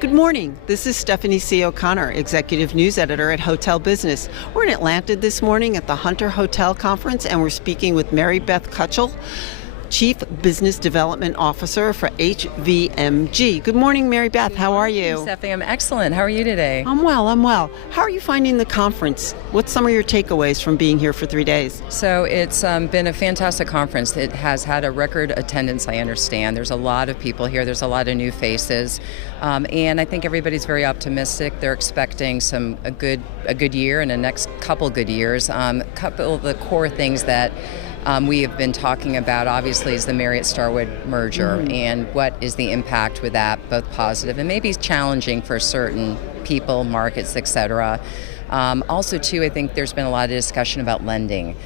Good morning. This is Stephanie C. O'Connor, Executive News Editor at Hotel Business. We're in Atlanta this morning at the Hunter Hotel Conference, and we're speaking with Mary Beth Cutshall, Chief Business Development Officer for HVMG. Good morning, Mary Beth. How are you? Stephanie, I'm excellent. How are you today? I'm well. How are you finding the conference? What's some of your takeaways from being here for 3 days? So it's been a fantastic conference. It has had a record attendance, I understand. There's a lot of people here. There's a lot of new faces. And I think everybody's very optimistic. They're expecting a good year and the next couple good years. A couple of the core things that we have been talking about, obviously, is the Marriott-Starwood merger and what is the impact with that, both positive and maybe challenging for certain people, markets, etc. Also, too, I think there's been a lot of discussion about lending.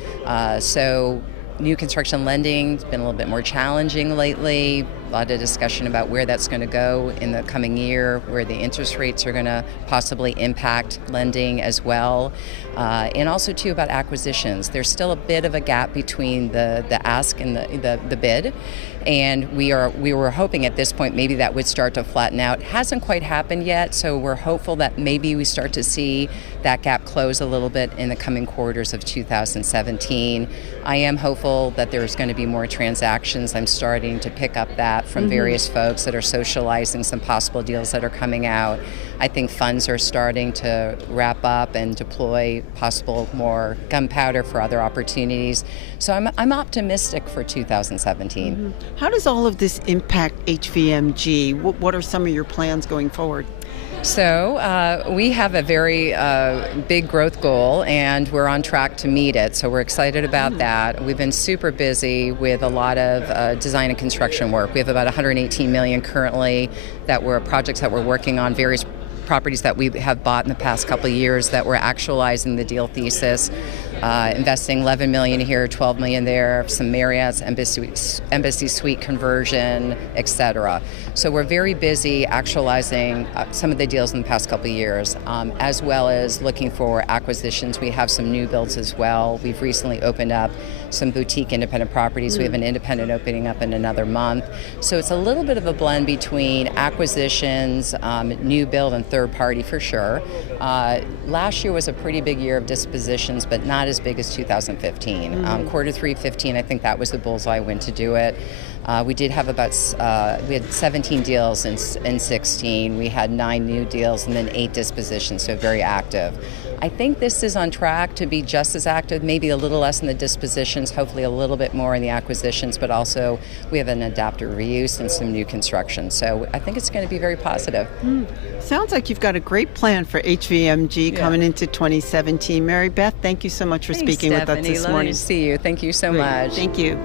So new construction lending has been a little bit more challenging lately. A lot of discussion about where that's going to go in the coming year, where the interest rates are going to possibly impact lending as well. And also, too, about acquisitions. There's still a bit of a gap between the ask and the bid. And we were hoping at this point maybe that would start to flatten out. It hasn't quite happened yet, so we're hopeful that maybe we start to see that gap close a little bit in the coming quarters of 2017. I am hopeful that there's going to be more transactions. I'm starting to pick up that from various folks that are socializing some possible deals that are coming out. I think funds are starting to wrap up and deploy possible more gunpowder for other opportunities. So I'm optimistic for 2017. How does all of this impact HVMG? What are some of your plans going forward? So we have a very big growth goal, and we're on track to meet it. So we're excited about that. We've been super busy with a lot of design and construction work. We have about $118 million currently projects that we're working on, various properties that we have bought in the past couple of years that we're actualizing the deal thesis, investing $11 million here, $12 million there, some Marriott's, Embassy Suite conversion, etc. So we're very busy actualizing some of the deals in the past couple of years, as well as looking for acquisitions. We have some new builds as well. We've recently opened up some boutique independent properties. We have an independent opening up in another month. So it's a little bit of a blend between acquisitions, new build, and third party for sure. Last year was a pretty big year of dispositions, but not as big as 2015. Quarter 3 15, I think that was the bullseye win to do it. We did have we had 17 deals in 16. We had 9 new deals and then 8 dispositions, so very active. I think this is on track to be just as active, maybe a little less in the dispositions, hopefully a little bit more in the acquisitions, but also we have an adaptive reuse and some new construction. So I think it's going to be very positive. Sounds like you've got a great plan for HVMG coming into 2017. Mary Beth, thank you so much for speaking with us this morning. Lovely to see you. Thank you so much. Thank you.